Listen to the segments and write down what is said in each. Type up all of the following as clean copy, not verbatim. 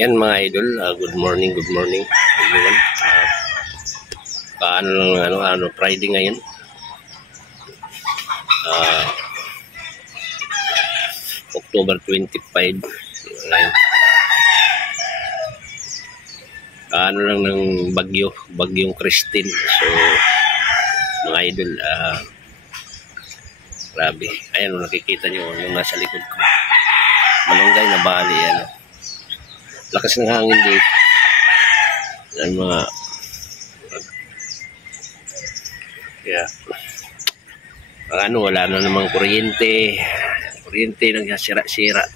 Yan mga idol, good morning everyone. Paano lang Friday ngayon. October 25. Ano lang ng bagyong Christine. So mga idol, grabe. Ayan, nakikita nyo yung nasa likod ko. Malunggay na bali yan. Lakas ng hangin dito. Yan mga wala na namang kuryente nagsasira-sira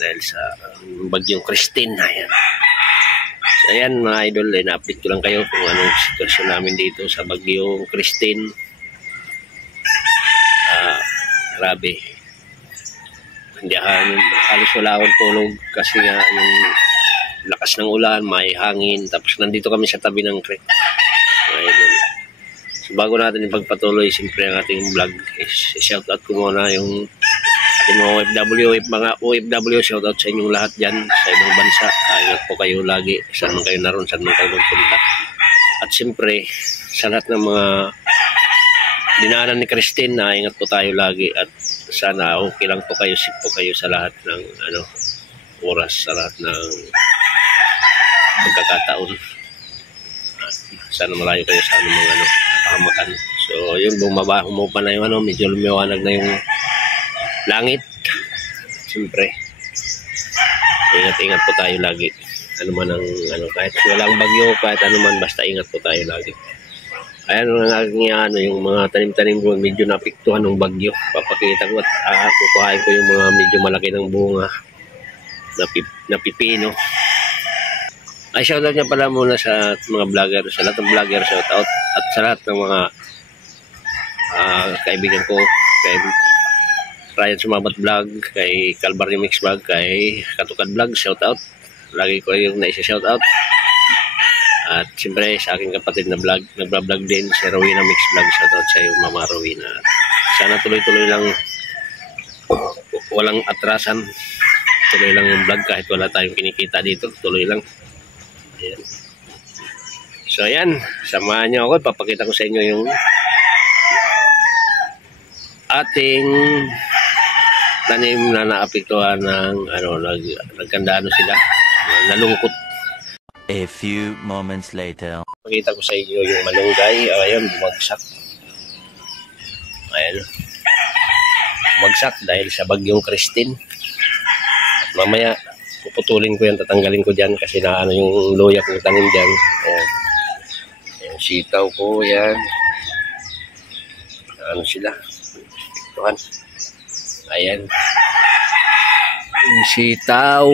dahil sa bagyong Christine. Ayan mga idol, na-update ko lang kayo kung anong sitwasyon namin dito sa bagyong Christine. Grabe, hindi halos wala akong tulog kasi nga yung lakas ng ulan, may hangin, tapos nandito kami sa tabi ng creek. So bago natin ipagpatuloy siyempre ang ating vlog, shout out ko muna yung ating mga OFW, shout out sa inyong lahat dyan sa ibang bansa. Ingat po kayo lagi, saan man kayo naroon, saan man kayo magpunta. At siyempre sa lahat ng mga dinaanan ni Christine, ingat po tayo lagi at sana okay lang po kayo, safe po kayo sa lahat ng oras, sa lahat ng pagkakataon. Sana malayo kayo sa mga napahamakan. So yun, bumaba na yung medyo lumiwanag na yung langit. Siyempre ingat po tayo lagi, ano man ang kahit walang bagyo, kahit ano man, basta ingat po tayo lagi. Ayan ang yung mga tanim-tanim ko medyo napiktuhan ng bagyo. Papakita ko at kukuhain ko yung mga medyo malaki ng bunga na pipino. Ay, shoutout niya pala muna sa mga vlogger, sa lahat ng vlogger, shoutout. At sa lahat ng mga kaibigan ko, kay Ryan Sumabat Vlog, kay Calvario Mix Vlog, kay Katukad Vlog, shoutout. Lagi ko yung naisa-shoutout. At siyempre sa aking kapatid na vlog, nagbablog din, si Rowena Mix Vlog, shoutout sa iyo Mama Rowena. Sana tuloy-tuloy lang, walang atrasan, tuloy lang yung vlog kahit wala tayong kinikita dito, tuloy lang. Ayan. So ayan, samahan niyo ako, papakita ko sa inyo yung ating tanim na naapektuhan ng nagkanda sila, nalungkot. A few moments later. Pakita ko sa inyo yung malunggay. Ayan, bumagsak. Ayan. Bumagsak dahil sa bagyong Christine. At mamaya, puputulin ko yan, tatanggalin ko dyan kasi yung loya kong tanim dyan. Ayan. Ayan, sitaw ko, yan. Sila. Tuhan. Ayan. Sitaw,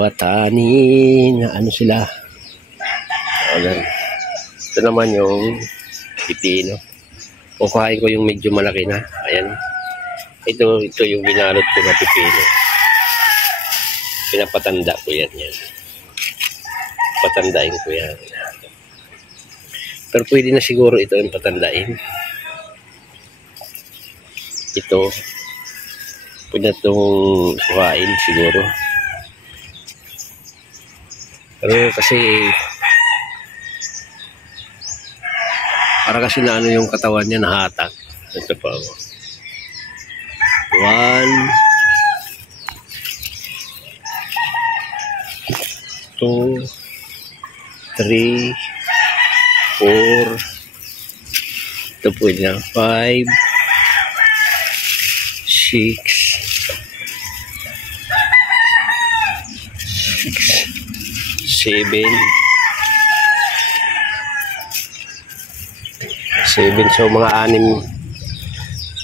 batanin, sila. Ayan. Ito naman yung pipino. Kukuhain ko yung medyo malaki na. Ayan. Ito yung binalot ko na pipino. Pinapatanda ko yan. Patandain ko yan. Pero pwede na siguro ito yung patandain. Ito. Pwede itong kuhain siguro. Pero kasi para kasi na yung katawan niya nahatak. Ito pa ako. 1, 2, 3, 4. Ito pwede na 5, 6, 7. So mga anim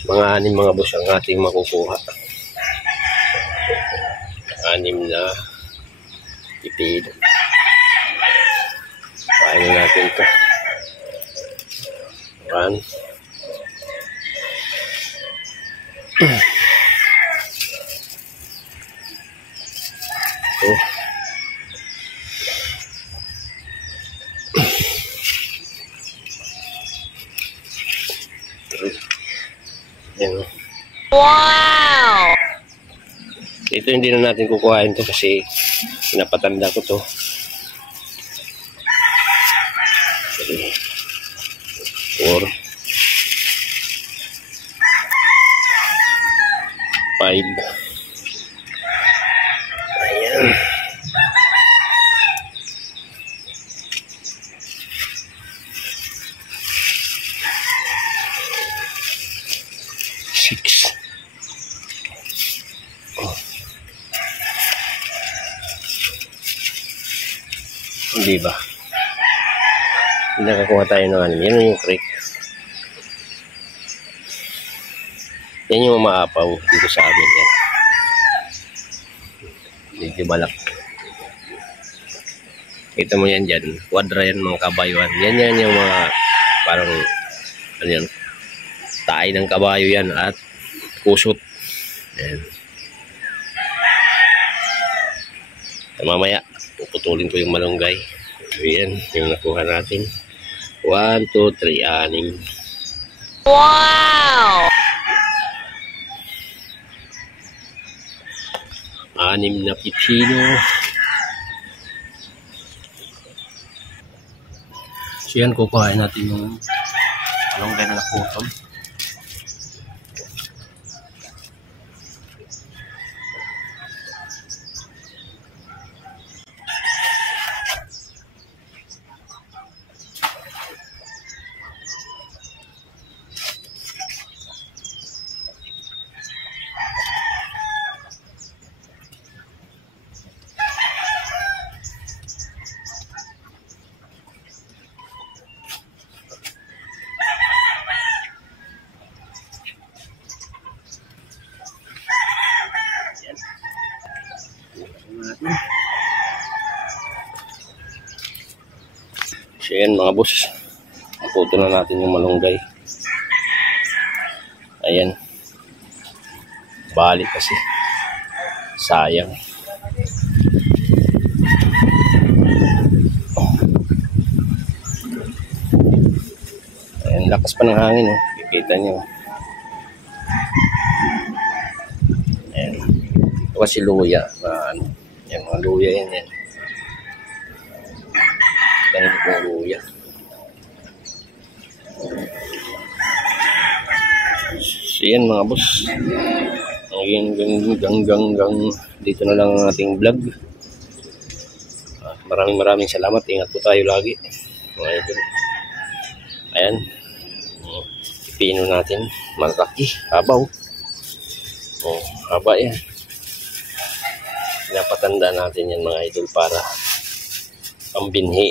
mga boss ang ating makukuha. 6 na pipino. Kainin natin ito. 1, 2. Wow! Ito hindi na natin kukuhain to kasi pinapatanda ko to. 3, 4, 5. Ayan. 6. Hindi ba? Hindi nakakuha tayo ng ano. Yan yung creek. Yan yung maapaw dito sa amin yan. Medyo malak. Kita mo yan dyan. Quadra yan mga kabayuan. Yan yung mga parang ano yan. Taay ng kabayo yan at kusot. Yan. Mamaya puputulin ko yung malunggay. Ayan, yung nakuha natin. 1, 2, 3, 6. Wow! 6 na pipino. So yan, kukuhain natin yung malunggay na naputol. So yan mga boss, puto na natin yung malunggay. Ayan, balik kasi sayang. Ayan, lakas pa ng hangin, oh. Kikita nyo. Ayan, ito kasi luya na ano, yan mga luya yan. Ganun po luya. So yan mga boss, hanggang dito na lang ang ating vlog. Maraming salamat. Ingat po tayo lagi mga idol. Ayan, pipino natin malaki, habaw. Oh, haba yan. Pinapatanda natin yan mga idol para pambinhi.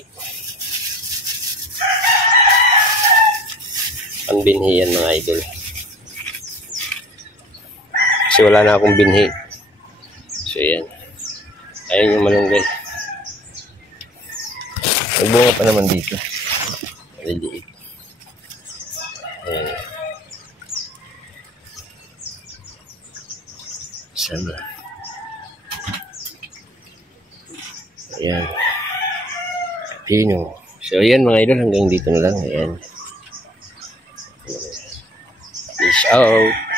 Pambinhi yan mga idol. Kasi wala na akong binhi. So yan. Ayan yung malunggay. Nagbunga pa naman dito. Maliliit. Ayan. Sana. Ayan. Pino. So ayan mga idol, hanggang dito na lang. Ayan. Peace out.